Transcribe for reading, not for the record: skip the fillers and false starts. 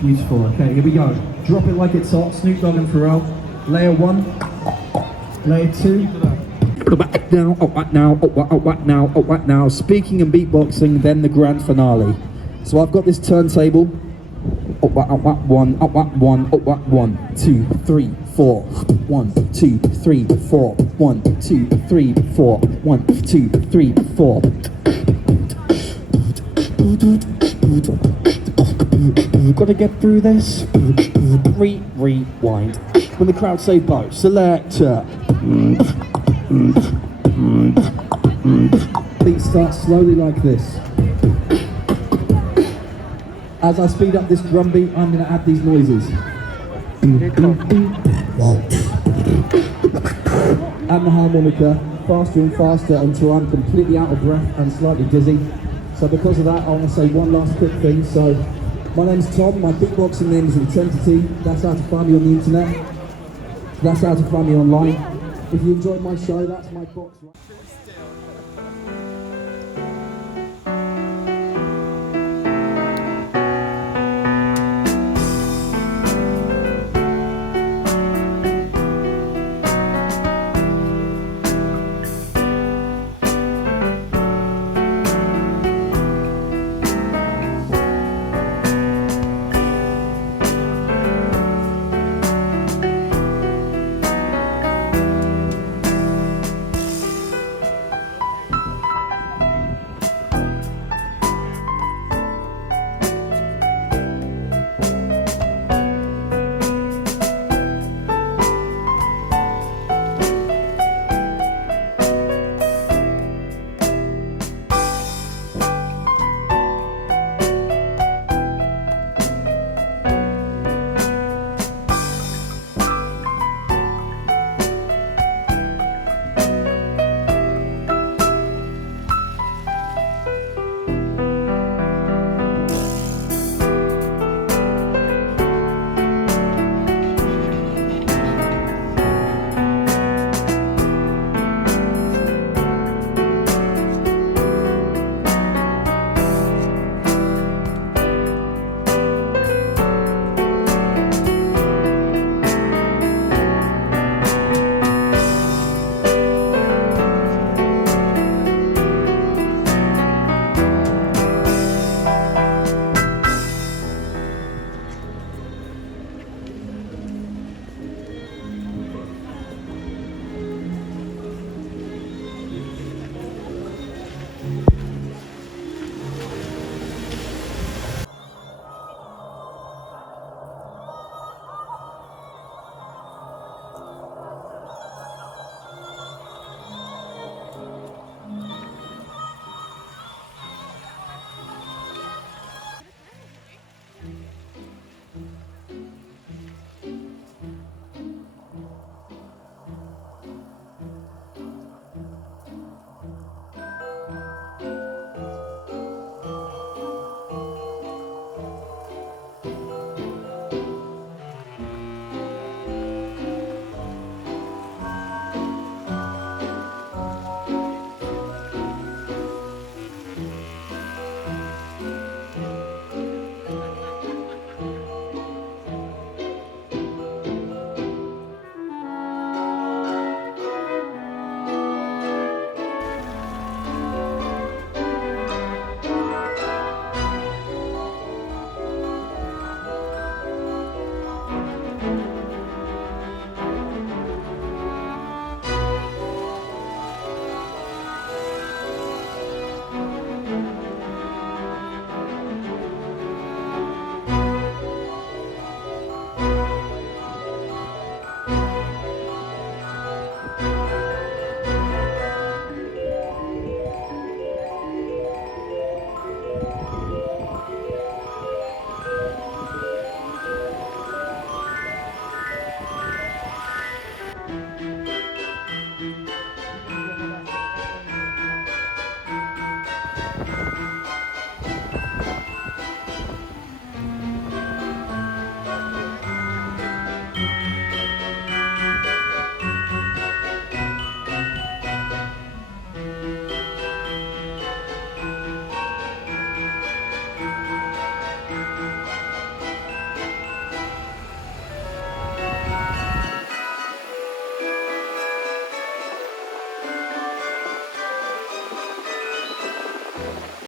Beautiful. Okay, here we go. Drop it like it's hot. Snoop Dogg and Pharrell. Layer 1. Layer 2. Now, what now, what now, what now. Speaking and beatboxing, then the grand finale. So I've got this turntable. 1, 2, 3, 4. 1, 2, 3, 4. 1, 2, 3, 4. 1, 2, 3, 4. Gotta get through this. Rewind. When the crowd say bo, selector. Beat starts slowly like this. As I speed up this drum beat, I'm going to add these noises. And the harmonica, faster and faster until I'm completely out of breath and slightly dizzy. So because of that, I want to say one last quick thing. So, my name's Tom, my beatboxing name is Intensity. That's how to find me on the internet. That's how to find me online. If you enjoyed my show, that's my box.